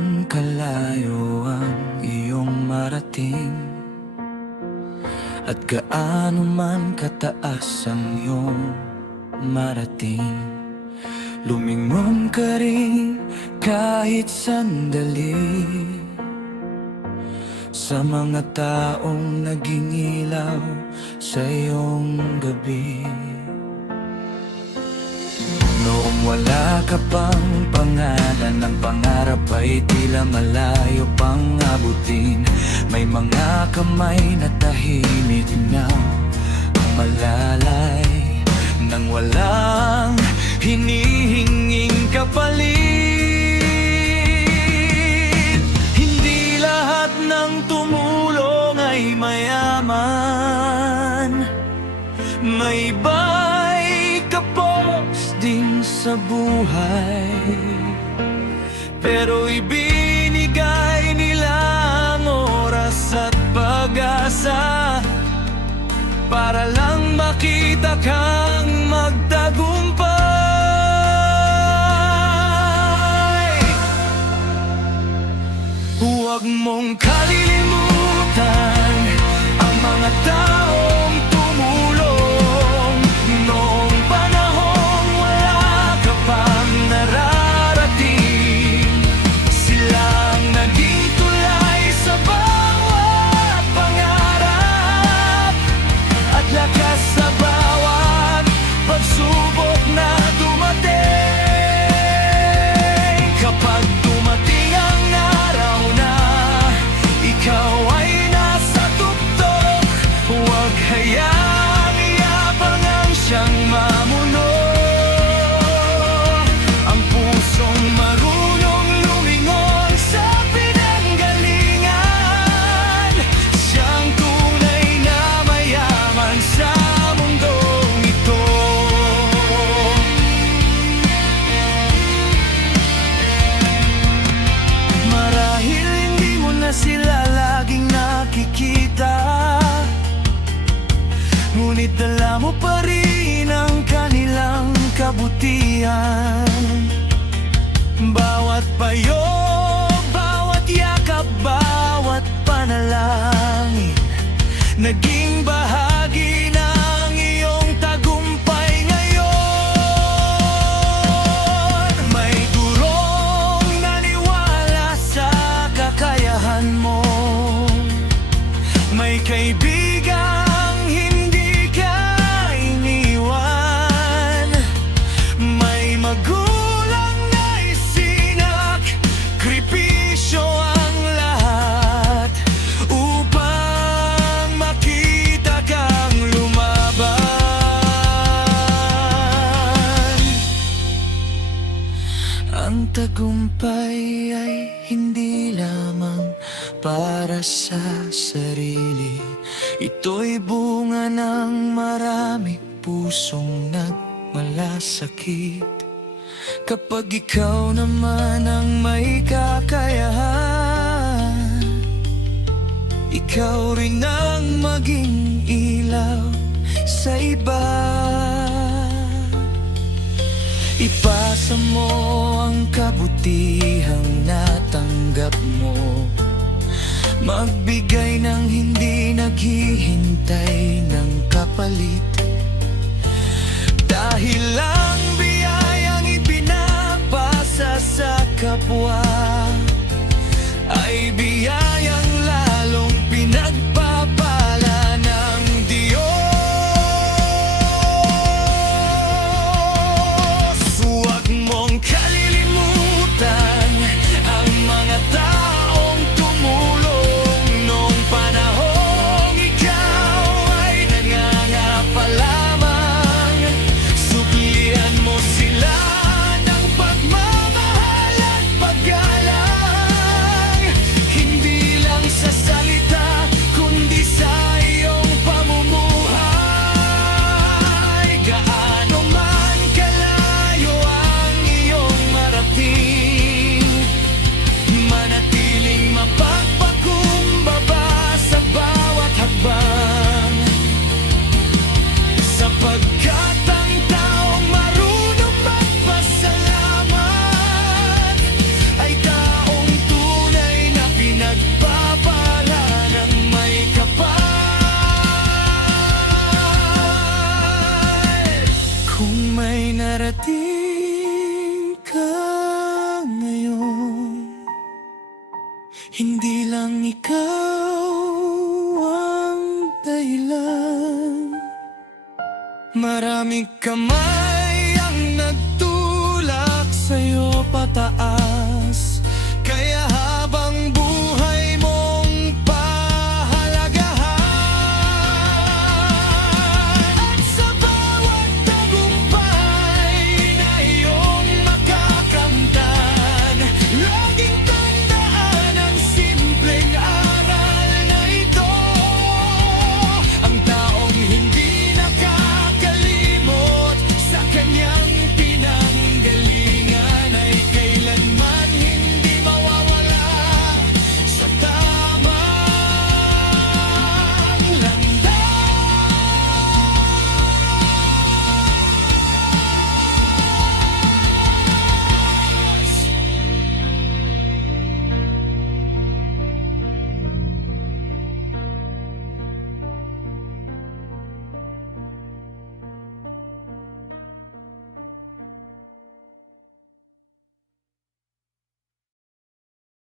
man kalayo ang iyong marating, at gaano man kataas ang iyong marating, lumingon ka rin kahit sandali sa mga taong naging ilaw sa iyong gabi. Noong wala ka pang pangalan, ang pangarap ay tila malayo pang abutin. May mga kamay na tahimik na malalay nang walang hinihinging kapalit. Hindi lahat ng tumulong ay mayaman, may iba'y kapos din sa buhay, pero ibinigay nila ang oras at pag-asa para lang makita kang magtagumpay. Huwag mong kalilimutan ang mga taong tumulong noong panahong wala ka pang nararating. Silang naging tulay sa bawat pangarap at lakas sa bawat pagsubok na dumating. Kapag dumating ang araw na ikaw ay nasa tuktok, huwag hayaang iyabang ang siyang mamuno. Ang pusong marunong lumingon sa pinanggalingan, siyang tunay na mayaman sa mundong ito. Marahil hindi mo na sila laging nakikita, ngunit dala mo pa rin ang kanilang kabutihan. Bawat payo, bawat yakap, bawat panalangin, naging bahagi ng iyong tagumpay ngayon. May durong naniwala sa kakayahan mo, may kaibigang hindi ka iniwan, may magulang na isinak, kripisyo ang lahat upang makita kang lumaban. Ang tagumpay ay hindi lamang para sa sarili, ito'y bunga ng marami pusong nagmalasakit. Kapag ikaw naman ang may kakayahan, ikaw rin ang maging ilaw sa iba. Ipasa mo ang kabutihang natanggap mo, magbigay ng hindi naghihintay ng kapalit. Dahil ang biyayang ipinapasa sa kapwa ay biyayang lalong pinagpapala ng Diyos. Huwag mong kalilimutan ang mga taong tumulong noong panahong ikaw ay nangangapa lamang. Suklian Hindi lang ikaw ang dahilan. Maraming kamay ang nagtulak sa'yo pataas.